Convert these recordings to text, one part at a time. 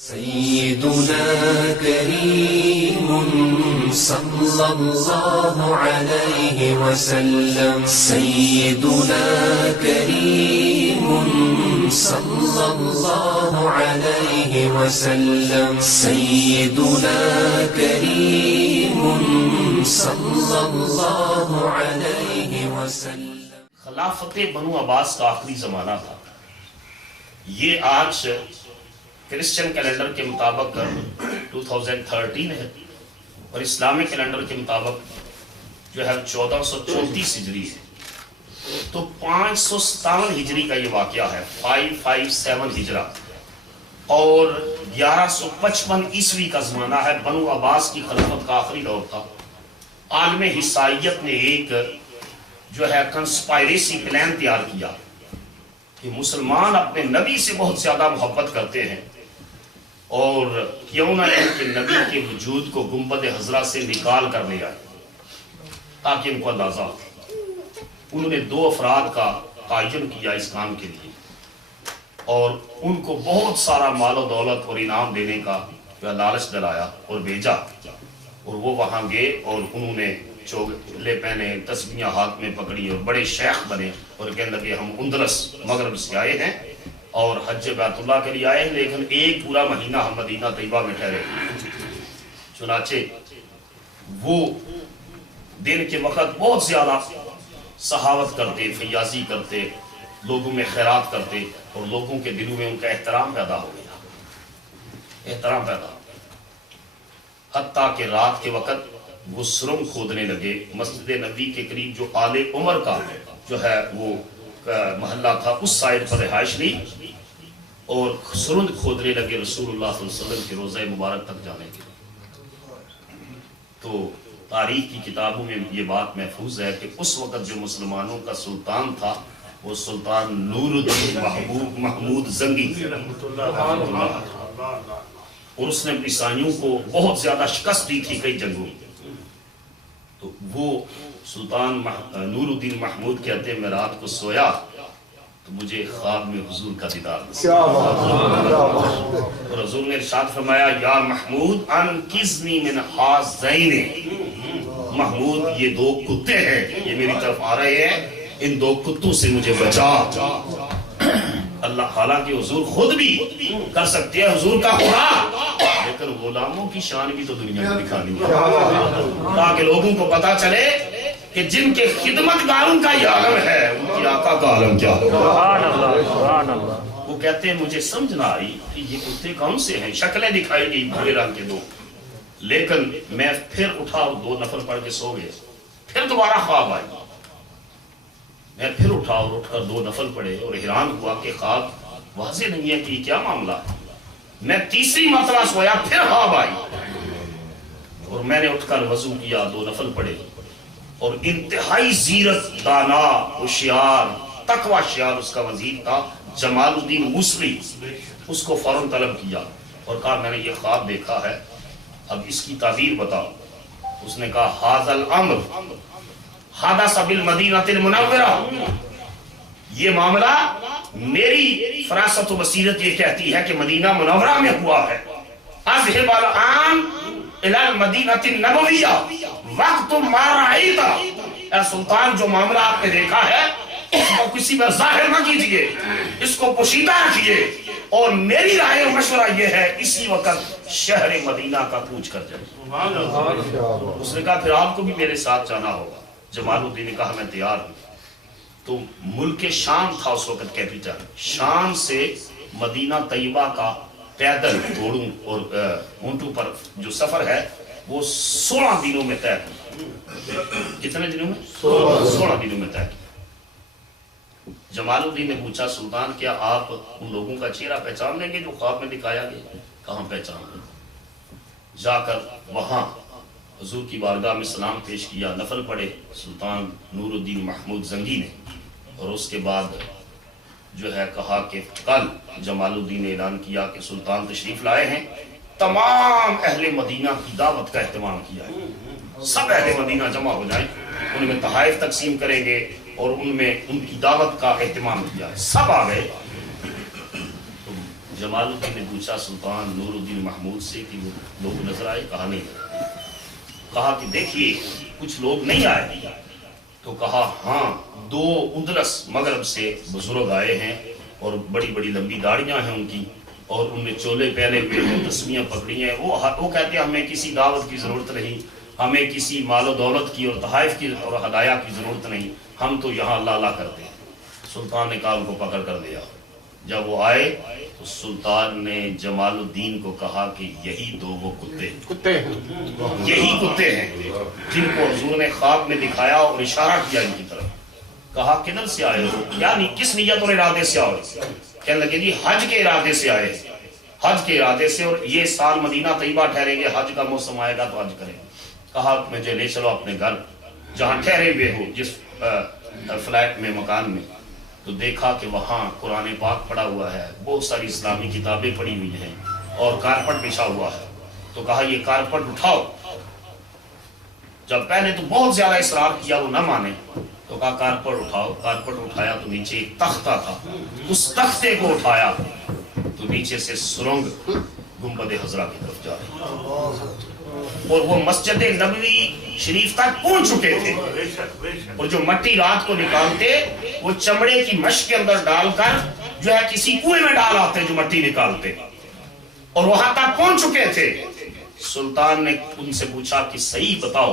سيدنا كريم صلى الله عليه وسلم سيدنا كريم صلى الله عليه وسلم سيدنا كريم صلى الله عليه وسلم خلافت بنو عباس کا آخری زمانہ تھا. یہ آج کرسچن کیلنڈر کے مطابق 2013 ہے اور اسلامی کیلنڈر کے مطابق جو ہے 1434 ہجری ہے. تو 557 ہجری کا یہ واقعہ ہے. 557 ہجرہ اور 1155 عیسوی کا زمانہ ہے. بنو عباس کی خلافت کا آخری دور تھا. عالم عیسائیت نے ایک جو ہے کنسپائریسی پلان تیار کیا کہ مسلمان اپنے نبی سے بہت زیادہ محبت کرتے ہیں اور کیوں نہ ان کے نبی کے وجود کو گنبد خضرا سے نکال کر لے آئے تاکہ ان کو اندازہ ہو. انہوں نے 2 افراد کا تعین کیا اس کام کے لیے اور ان کو بہت سارا مال و دولت اور انعام دینے کا لالچ دلایا اور بھیجا اور وہ وہاں گئے اور انہوں نے چوگلے پہنے، تسبیحاں ہاتھ میں پکڑی اور بڑے شیخ بنے اور کہنے لگے ہم اندلس مغرب سے آئے ہیں اور حج بیت اللہ کے لیے آئے ہیں، لیکن ایک پورا مہینہ ہم مدینہ طیبہ میں ٹھہرے. چنانچہ وہ دن کے وقت بہت زیادہ سخاوت کرتے، فیاضی کرتے، لوگوں میں خیرات کرتے اور لوگوں کے دلوں میں ان کا احترام پیدا ہو گیا. احترام پیدا حتیٰ کہ رات کے وقت وہ سرنگ کھودنے لگے. مسجد نبی کے قریب جو آل عمر کا جو ہے وہ محلہ تھا اس سائڈ پر رہائش لی اور سرنگ کھودنے لگے رسول اللہ صلی اللہ علیہ وسلم کے روضہ مبارک تک جانے کے. تو تاریخ کی کتابوں میں یہ بات محفوظ ہے کہ اس وقت جو مسلمانوں کا سلطان تھا وہ سلطان نور الدین محمود زنگی اور اس نے عیسائیوں کو بہت زیادہ شکست دی تھی کئی جنگوں میں. تو وہ سلطان نور الدین محمود کہتے ہیں میں رات کو سویا تو مجھے خواب میں حضور کا دیدار ہوا اور حضور نے ارشاد فرمایا یا محمود انقذنی من ہذین. محمود یہ 2 کتے ہیں، یہ میری طرف آ رہے ہیں، ان 2 کتوں سے مجھے بچا. اللہ حالانکہ حضور خود بھی کر سکتے ہیں حضور کا خدا، لیکن غلاموں کی شان بھی تو دنیا میں دکھانی ہے تاکہ لوگوں کو پتا چلے کہ جن کے خدمت گاروں کا یہ عالم ہے ان کی آقا کا عالم کیا ہے. وہ کہتے ہیں مجھے سمجھ نہ آئی کہ یہ کتے کون سے ہیں. شکلیں دکھائی گئی بھورے رنگ کے 2، لیکن میں پھر اٹھا اور 2 نفل پڑھ کے سو گئے. پھر دوبارہ خواب آئی، میں پھر اٹھا اور اٹھ کر 2 نفل پڑھے اور حیران ہوا کہ خواب واضح نہیں ہے کہ یہ کیا معاملہ ہے. میں تیسری مرتبہ سویا، پھر خواب آئی اور میں نے اٹھ کر وضو کیا، 2 نفل پڑھے اور انتہائی زیرت، دانا، ہوشیار، تقوی شیار اس کا وزیر تھا جمال الدین موصلی. اس کو فوراً طلب کیا اور کہا میں نے یہ خواب دیکھا ہے، اب اس کی تعبیر بتاؤ. اس نے کہا ھذا الامر حدث بالمدینہ المنورہ. یہ معاملہ میری فراست و بصیرت یہ کہتی ہے کہ مدینہ منورہ میں ہوا ہے. اذهب الان الى المدینہ النبویہ وقت ما رأیت. اے سلطان جو معاملہ آپ نے دیکھا ہے اس کو کسی پر ظاہر نہ کیجئے، اس کو پوشیدہ رکھیے اور میری رائے اور مشورہ یہ ہے اسی وقت شہر مدینہ کا کوچ کر جائے. اس نے کہا پھر آپ کو بھی میرے ساتھ جانا ہوگا. جمال الدین نے کہا میں تیار ہوں. تو ملک شام تھا اس وقت کیپیٹل. شام سے مدینہ طیبہ کا پیدل گھوڑوں اور اونٹوں پر جو سفر ہے وہ 16 دنوں میں طے. کتنے دنوں میں؟ 16 دنوں میں طے. جمال الدین نے پوچھا سلطان کیا آپ ان لوگوں کا چہرہ پہچان لیں گے جو خواب میں دکھایا گیا؟ کہاں پہچان لیں. جا کر وہاں حضور کی بارگاہ میں سلام پیش کیا، نفل پڑھے سلطان نور الدین محمود زنگی نے اور اس کے بعد جو ہے کہا کہ کل جمال الدین نے اعلان کیا کہ سلطان تشریف لائے ہیں، تمام اہل مدینہ کی دعوت کا اہتمام کیا ہے. سب اہل مدینہ جمع ہو جائیں، ان میں تحائف تقسیم کریں گے اور ان میں ان کی دعوت کا اہتمام کیا ہے. سب آ گئے. जमाल उद्दीन ने पूछा सुल्तान नूरुद्दीन महमूद से कि वो लोग नजर आए? कहा नहीं। कहा कि देखिए कुछ लोग नहीं आए। तो कहा हाँ, 2 उदरस मगरब से बुजुर्ग आए हैं और बड़ी बड़ी लंबी दाढ़ियां हैं उनकी, और उनने चोले पहने हुए हैं, तस्वीरें पकड़ी हैं। वो कहते हैं हमें किसी दावत की ज़रूरत नहीं, हमें किसी मालो दौलत की और तहाइफ की और हदाया की ज़रूरत नहीं, हम तो यहाँ अल्लाह अल्लाह करते हैं। सुल्तान ने कहा उनको पकड़ कर लिया। जब वो आए तो सुल्तान ने जमालुद्दीन को कहा कि यही 2 वो कुत्ते हैं, यही कुत्ते हैं जिनको हुजूर ने ख्वाब में दिखाया और इशारा किया इनकी तरफ। कहा किधर से आए हो, यानी किस नियत और इरादे से आओ? कहने लगे जी हज के इरादे से आए, हज के इरादे से, और ये साल मदीना तैयबा ठहरेंगे, हज का मौसम आएगा तो हज करेंगे। कहा मुझे ले चलो अपने घर जहाँ ठहरे हुए हो, जिस फ्लैट में, मकान में। तो देखा कि वहाँ कुरान पाक पड़ा हुआ है, बहुत सारी इस्लामी किताबें पड़ी हुई हैं और कारपेट बिछा हुआ है। तो कहा ये कारपेट उठाओ। जब पहले तो बहुत ज्यादा इसरार किया, वो न माने, तो कहा कारपेट उठाओ। कारपेट उठाया तो नीचे एक तख्ता था, उस तख्ते को उठाया तो नीचे से सुरंग गुंबद हजरा की तरफ जा रही, और वो मस्जिद नबवी शरीफ तक पहुंच चुके थे। और जो मट्टी रात को निकालते वो चमड़े की मश के अंदर डालकर जो है किसी कुएं में डाल आते जो मट्टी निकालते, और वहां तक पहुंच चुके थे। सुल्तान ने उनसे पूछा कि सही बताओ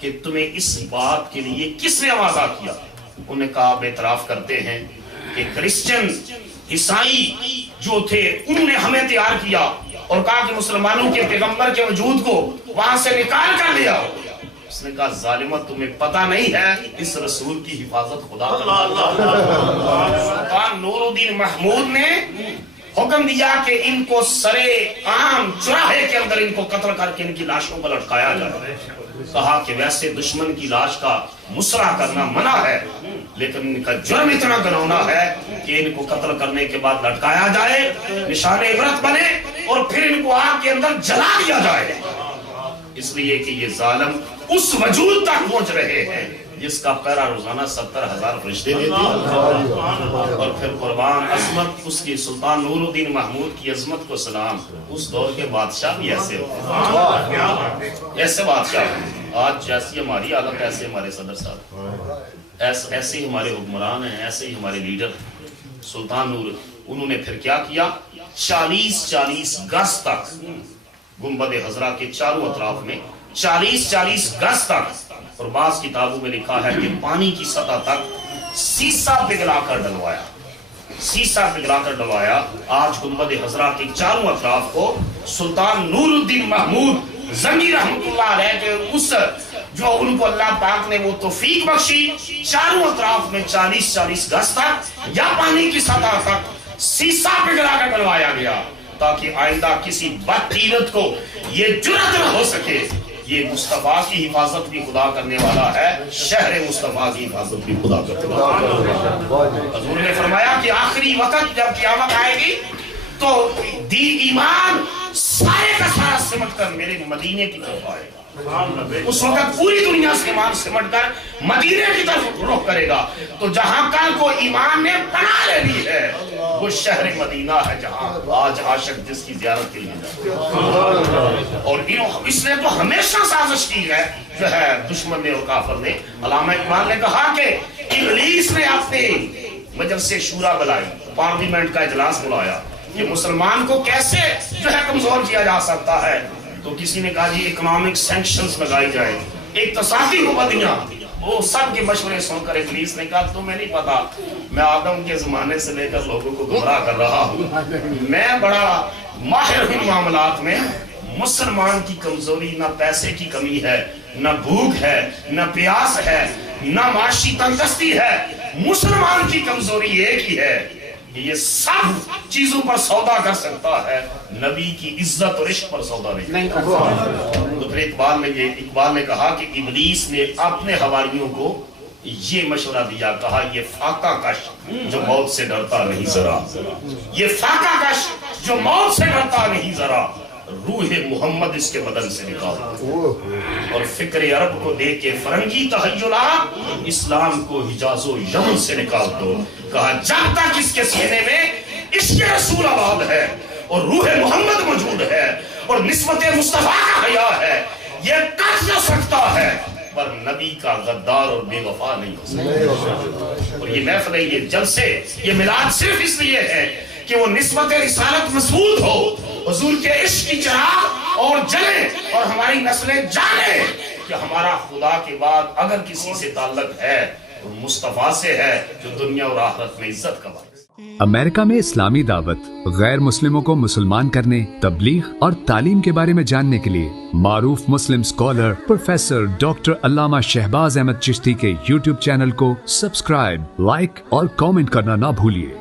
कि तुम्हें इस बात के लिए किसने आमादा किया? उन्होंने कहा आप एतराफ करते हैं कि क्रिश्चियन ईसाई जो थे उन्होंने हमें तैयार किया और कहा कि मुसलमानों के पैगंबर के वजूद को वहां से निकाल कर ले आओ। उसने कहा जालिमा तुम्हें पता नहीं है इस रसूल की हिफाजत खुदा सुल्तान नूरुद्दीन महमूद ने हुक्म दिया कि इनको सरे आम चौराहे के अंदर इनको कत्ल करके इनकी लाशों पर लटकाया जाए। कहा कि वैसे दुश्मन की लाश का मुसरा करना मना है, लेकिन इनका जुर्म इतना घिनौना है कि इनको कत्ल करने के बाद लटकाया जाए, निशान इबरत बने, और फिर इनको आग के अंदर जला दिया जाए। इसलिए कि ये जालिम उस वजूद तक पहुंच रहे हैं जिसका पहरा रोजाना 70,000 फरिश्ते देते हैं। और फिर कुर्बान अजमत उसकी सुल्तान नूरुद्दीन महमूद की अजमत को सलाम। उस दौर के बादशाह भी ऐसे होते, ऐसे बादशाह। आज जैसी हमारी हालत ऐसे हमारे सदर साहब, ऐसे ही हमारे हुक्मरान हैं, ऐसे ही हमारे लीडर। सुल्तान नूर उन्होंने फिर क्या किया, 40-40 गज तक गुंबद हजरा के चारों अतराफ में 40-40 गज तक, और बाज़ किताबों में लिखा है कि पानी की सतह तक सीसा पिघलाकर डलवाया, सीसा पिघलाकर डलवाया। आज गुंबद हजरा के चारों अतराफ को सुल्तान नूरुद्दीन महमूद जंगी रहमतुल्लाह अलैह के उस जो उनको अल्लाह पाक ने वो तौफीक बख्शी, चारों अतराफ में 40-40 गज तक या पानी की सतह तक सीसा पिघलाकर डलवाया गया, ताकि आइंदा किसी बदकीरत को ये जुर्रत न हो सके। ये मुस्तफा की हिफाजत भी खुदा करने वाला है, शहर मुस्तफा की हिफाजत भी खुदा करने वाला है। हुजूर ने फरमाया कि आखिरी वक्त जब क़यामत आएगी तो दी ईमान सारे का सारा सिमट कर मेरे मदीने की तरफ आएगा। उस वक्त पूरी दुनिया से ईमान सिमट कर मदीने की तरफ रुख करेगा। तो जहां कल को ईमान ने पनाह ले ली है वो शहर मदीना है, जहां आज आशिक जिसकी ज़ियारत के लिए जाते। और इसने तो हमेशा साजिश की है जो है दुश्मन ने और काफिर ने। अल्लामा इकबाल ने कहा कि इब्लीस ने अपने मजलिस शूरा बुलाई, पार्लियामेंट का इजलास बुलाया कि मुसलमान को कैसे जो है कमजोर किया जा सकता है। तो किसी ने कहा जी इकोनॉमिक सैंक्शंस लगाई जाए, इक्तिसादी पाबंदियां। वो सब के मशवरे सुनकर इब्लीस ने कहा तुम्हें नहीं पता मैं आदम के जमाने से लेकर लोगों को गुमराह कर रहा हूँ, मैं बड़ा माहिर हूँ मामलात में। मुसलमान की कमजोरी ना पैसे की कमी है, ना भूख है, ना प्यास है, ना माशी तंदुरुस्ती है। मुसलमान की कमजोरी एक ही है, ये सब चीजों पर सौदा कर सकता है, नबी की इज्जत और इश्क पर सौदा नहीं कर सकता। तो फिर इकबाल ने कहा कि इब्लीस ने अपने हवारियों को ये मशवरा दिया, कहा ये फाका कश जो मौत से डरता नहीं जरा, ये फाका कश जो मौत से डरता नहीं जरा, रूह मोहम्मद इसके बदन से निकालो। और फिक्र अरब को दे के फरंगी तहय्युला इस्लाम को हिजाजो यमन से निकाल दो। कहा जब तक इसके सीने में عشق رسول آباد ہے اور روح محمد موجود ہے اور نسبت مصطفیٰ کا حیا ہے، یہ کٹ نہ سکتا ہے، پر نبی کا غدار اور بے وفا نہیں ہو سکتا۔ اور یہ محفل، یہ جلسے، یہ میلاد صرف اس لیے ہے کہ وہ نسبت رسالت مضبوط ہو، حضور کے عشق کی چراغ اور جلے اور ہماری نسلیں جانیں کہ ہمارا خدا کے بعد اگر کسی سے تعلق ہے تو مصطفیٰ سے ہے، جو دنیا اور آخرت میں عزت کا باعث۔ امریکہ میں اسلامی دعوت، غیر مسلموں کو مسلمان کرنے، تبلیغ اور تعلیم کے بارے میں جاننے کے لیے معروف مسلم اسکالر پروفیسر ڈاکٹر علامہ شہباز احمد چشتی کے یوٹیوب چینل کو سبسکرائب، لائک اور کامنٹ کرنا نہ بھولیے۔